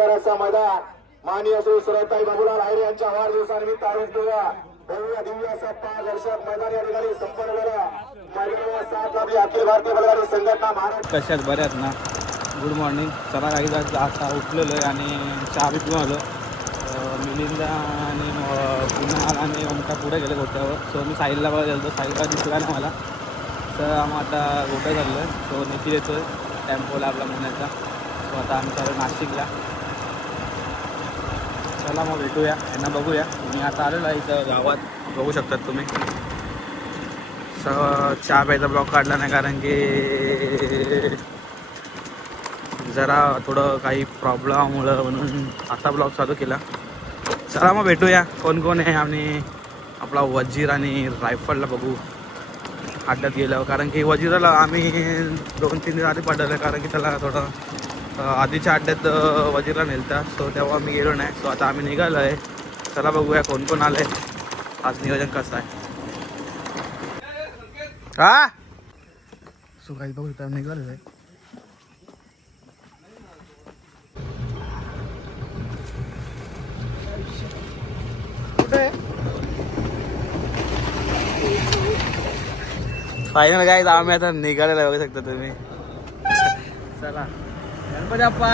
सुंदर मैदान. माननीय श्री सुरताई बाबूलाल आयरे यांच्या वाढदिवसानिमित्त आयोजित केलेला भव्य दिव्य असा पाच वर्षात मैदान या ठिकाणी संपन्न झाला मैदानाला साथ लाभली अखिल भारतीय बैलगाडी संघटना महाराष्ट्र कशा आहेत बऱ्यात ना? गुड मॉर्निंग चला काही आज आता उठलेलो आहे आणि चहा बी पिऊन आलो. मिलिंदा आणि पुन्हा आणि ओमका पुढे गेले गोट्यावर. सो मी साहिलला बघा गेलो साहिलला दिसला नाही मला. तर आम्ही आता गोट्या चाललो आहे सो निखिल येतो आहे टेम्पोला आपला मुलाचा सो आता आम्ही चालू नाशिकला. चला मग भेटूया. यांना बघूया. मी आता आलेलो आहे इथं गावात. बघू शकतात तुम्ही. स चहा प्यायचा ब्लॉक काढला नाही कारण की जरा थोडं काही प्रॉब्लेममुळं म्हणून आता ब्लॉग चालू केला. चला मग भेटूया. कोण कोण आहे आणि आपला वजीर आणि रायफलला बघू. अड्ड्यात गेल्यावर. कारण की वजीराला आम्ही दोन तीन दिवस आधी पडलं कारण की त्याला थोडं आधीच्या अड्ड्यात वजीरला नेलता. सो तेव्हा आम्ही गेलो नाही. सो आता आम्ही निघालो आहे चला बघूया कोण कोण आलं आहे आज नियोजन कसं आहे. हा सो काही बघू शकता निघालो आहे फायनल काय आम्ही आता निघालेला बघू शकता तुम्ही. चला. गणपती अप्पा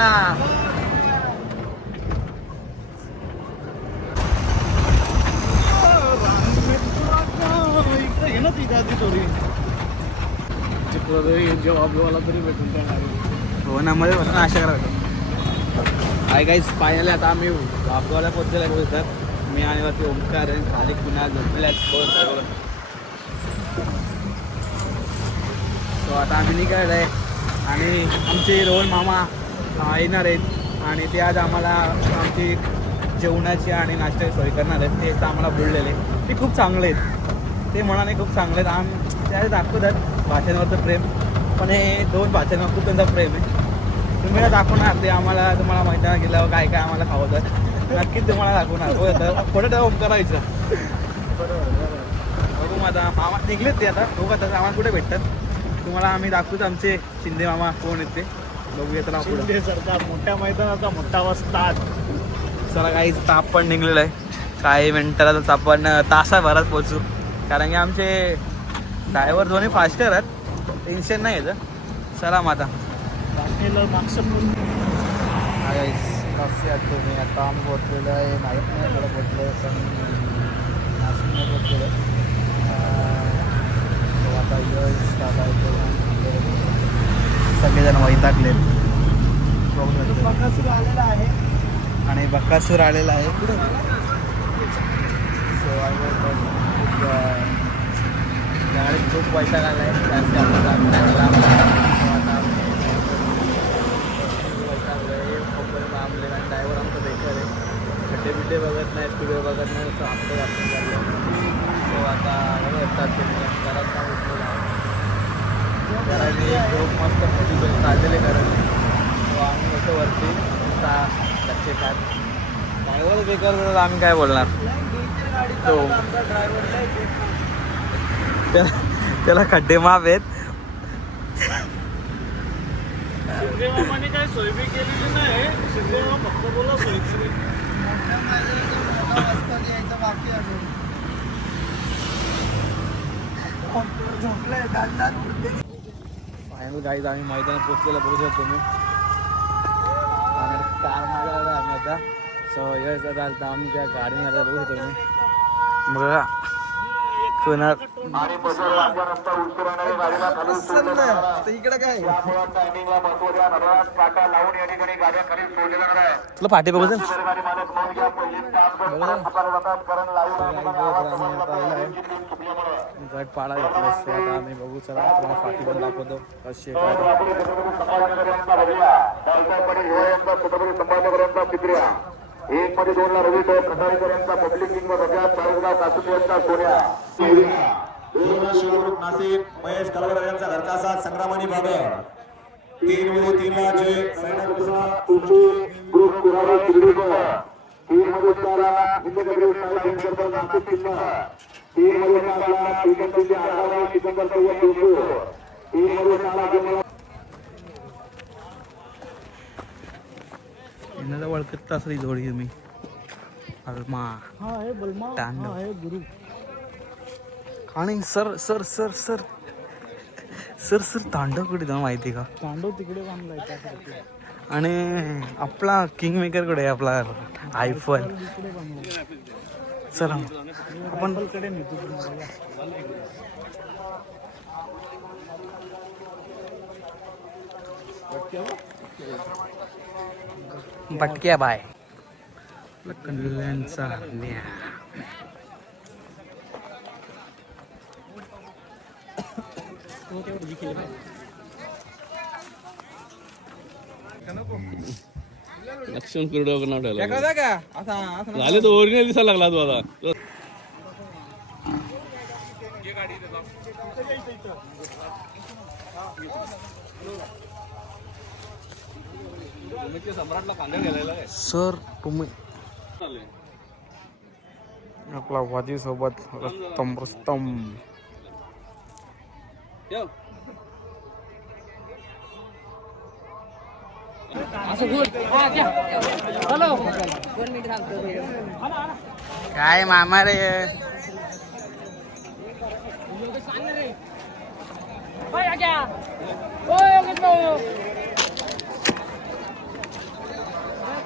हो ना मध्ये म्हणून आशा करा हाय गाईज फायनली आता आम्ही वापगावला पोहोचलेला बघू सर मी आणि वरती ओमकार आहे. खाली पुन्हा झोपले सो आता आम्ही निघालो आहे आणि आमचे रोहन मामा येणार आहेत. आणि ते आज आम्हाला आमची जेवणाची आणि नाश्त्याची सोय करणार आहेत. ते आम्हाला बोललेले. ते खूप चांगले आहेत. ते मनाने खूप चांगले आहेत. आम त्या दाखवतात भाषांवरचं प्रेम. पण हे दोन भाषांवर खूप त्यांचा प्रेम आहे. तुम्ही ना दाखवणार. ते आम्हाला तुम्हाला मैदानात गेल्यावर काय काय आम्हाला खावतात नक्कीच तुम्हाला दाखवणार. हो आता पुढे तेव्हा करायचं बघू मग आता. मामा निघलेत ते आता. बघू आता. आम्हाला कुठे भेटतात? तुम्हाला आम्ही दाखवतो आमचे शिंदे मामा कोण आहेत ते? बघूया पुढे. शिंदे सरकार मोठ्या मैदानाचा मोठा वस्ताद. चला काही ताप पण निघलेलं आहे. काही मिनिटातच आपण तासाभरात पोचू कारण की आमचे ड्रायव्हर दोन्ही फास्टर आहेत. टेन्शन नाही येतं चला पण. कसे आहात तुम्ही? आता आम्ही पोचलेलो आहे. माहीत नाही आपल्याला पोचलो आहे पण नाशिकमध्ये पोचलेलो आहे. आता यश दादा सगळेजण वैतागले बकासूर आलेला आहे. आणि बक्कासूर आलेला आहे. सो गाडीत खूप वैताग आला आहे. ड्रायव्हर आमचा बेकार आहे. खड्डे बिड्डे बघत नाही स्पीडवर बघत नाही. असं आपलं आपण आता घरात घराने मस्त काढलेले घराने आम्ही होतो वरती लक्ष खात. ड्रायव्हर बेकार बोलत आम्ही काय बोलणार? तो. त्याला त्याला खड्डे माप आहेत. काय सोय बी केलेली नाही शिंदे मामा फक्त बोला सोयी फायनल गाईज आम्ही मैदानात पोचलेलं बघू शकतो तुम्ही. आणि कार मागायला आम्ही आता. सो यस आता आम्ही त्या गाडीमध्ये बघू शकतो तुम्ही. बघा. सोडलं इकडे काय? त्यामुळे टायमिंगला महत्त्व द्या. नटराज काटा लावून या ठिकाणी गाड्या खाली सोडल्या जाणार आहे. तुला पाठी बघू गट पाडा घेतला आता आम्ही बघू चला. तुम्हाला पाठी पण दाखवतो. आहे एक मध्ये दोन ला रवी टोप खंडाळीकरांचा पब्लिक किंग बघा चाळीसगाव कासुकीयांचा सोन्या. नाशिक महेश कलगर यांचा घरचा साथ संग्रामानी बाबर तीन मध्ये तीन ला जय सैनिक ग्रुप कुराडा शिर्डीकर तीन मध्ये चार ला हिंदकबरी नाशिक किल्ला तीन मध्ये पाच ला आढावा सिकंदर सय्यद तीन मध्ये सहा ला यांना तर ओळखत असली जोडी तुम्ही. अल्मा हा बलमा तांडव. हा गुरु. आणि sir sir sir sir. Sir sir तांडवकडे जाऊन माहिती का? तांडव तिकडे बांधलाय आणि आपला किंग मेकरकडे आहे आपला आयफोन चला. आपण कडे नेतो बटक्या बाय. कल्याणचा हरण्या लक्षण नाव ठेवलं. झाले तो ओरिजिनल दिसायला लागला तू आता काय सर तुम्ही आपला वाजी सोबत रस्तम रस्तम. काय मामा रे?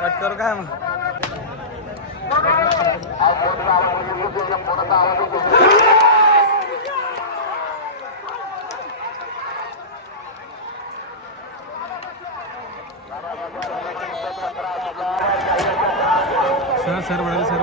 कट करू काय मग सर सर बडा सर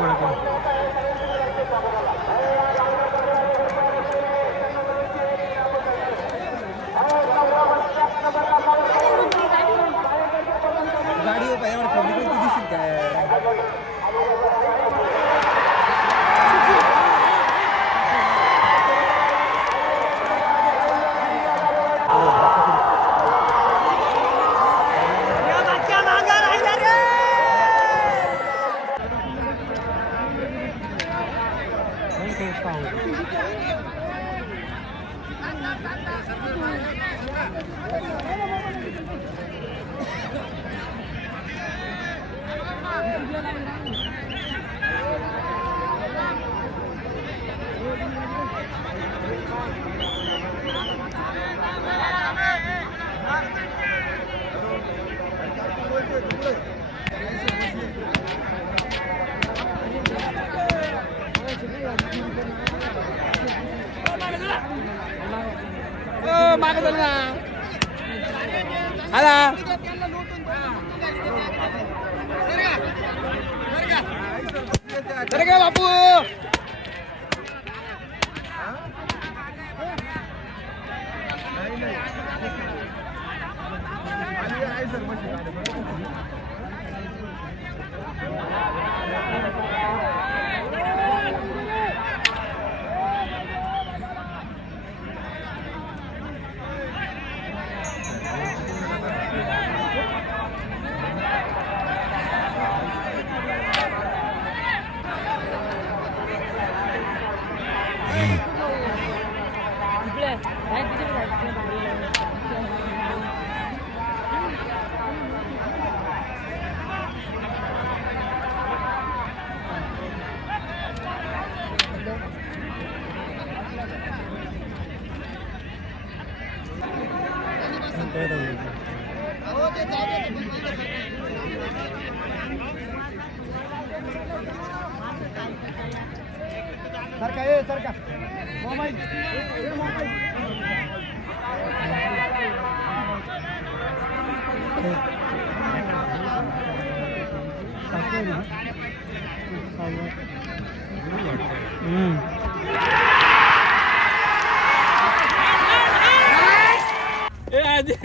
मागे चल ना हा बापू. सर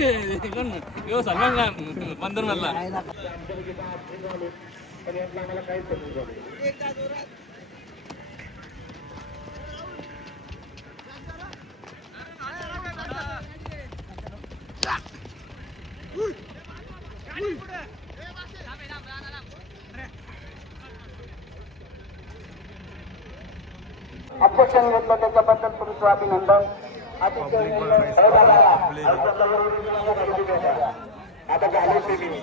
यो सांगा खान बंदर मधला अध्यक्षांनी घेतलं त्याच्याबद्दल तुमचं अभिनंदन अतिशय आता झाले ते मी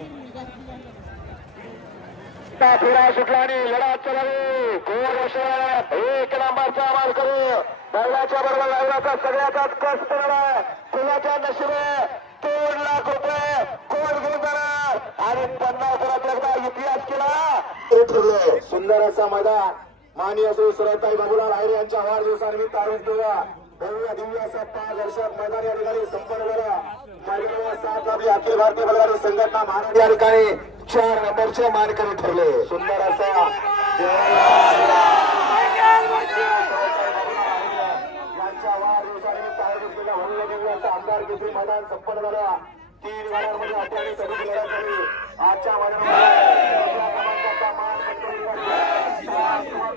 सुटला आणि लढा चलावी गोल एक नंबरचा माल करू बैलाच्या बरोबर लावण्याचा सगळ्याचाच कष्ट करणार कुणाच्या नशिबे दोन लाख रुपये. कोण घेऊन जाणार आणि पन्नास एकदा इतिहास केला सुंदर असा मैदान मानी असो सुरताई बाबूलाल आयरे यांच्या वाढदिवसानिमित्त आरोग्य भव्य दिव्य असा पाच वर्षात मैदान या ठिकाणी संपन्न झाला. मैदानाला सात लाभली अखिल भारतीय बैलगाडी संघटना महाराज या ठिकाणी. चार नंबरचे मानकरी ठरले. सुंदर असा यांच्या वाढदिवसानिमित्त आयोजित केला भव्य दिव्य असा आमदार केसरी मैदान संपन्न झाला. तीन गाड्यांमध्ये अठ्ठावीस लढत झाली आजच्या मैदानामध्ये मान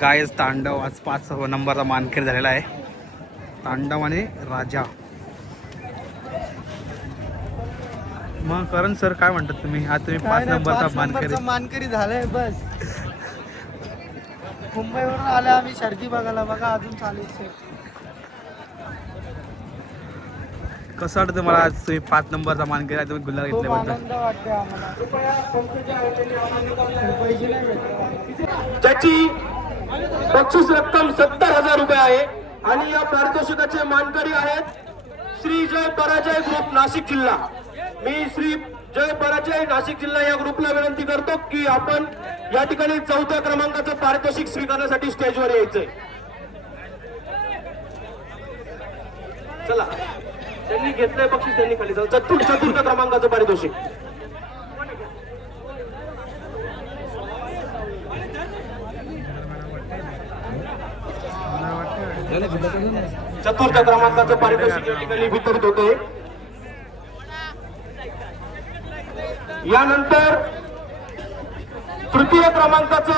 गायज तांडव आज पाच नंबरचा मानकरी झालेला आहे. तांडव आणि राजा. मग करण सर काय म्हणतात तुम्ही? आज तुम्ही पाच नंबरचा मानकरी. मानकरी झालाय बस. मुंबईवरून आले आम्ही शर्दी बघायला. बघा अजून चालू आहे. कसं वाटतं तुम्हाला आज तुम्ही पाच नंबरचा मानकरी आहे तुम्ही गुल्हार खूप घेतल्याबद्दल? ज्याची बक्षीस रक्कम सत्तर हजार रुपये आहे आणि या पारितोषिकाचे मानकरी आहेत श्री जय पराजय ग्रुप नाशिक जिल्हा. मी श्री जय पराजय नाशिक जिल्हा या ग्रुपला विनंती करतो की आपण या ठिकाणी चौथ्या क्रमांकाचं पारितोषिक स्वीकारण्यासाठी स्टेजवर यायचंय. चला. त्यांनी घेतलंय बक्षीस त्यांनी खाली जाऊ चतुर्थ चतुर्थ क्रमांकाचं पारितोषिक. चतुर्थ क्रमांकाचं पारितोषिक या ठिकाणी वितरित होते यानंतर तृतीय क्रमांकाचं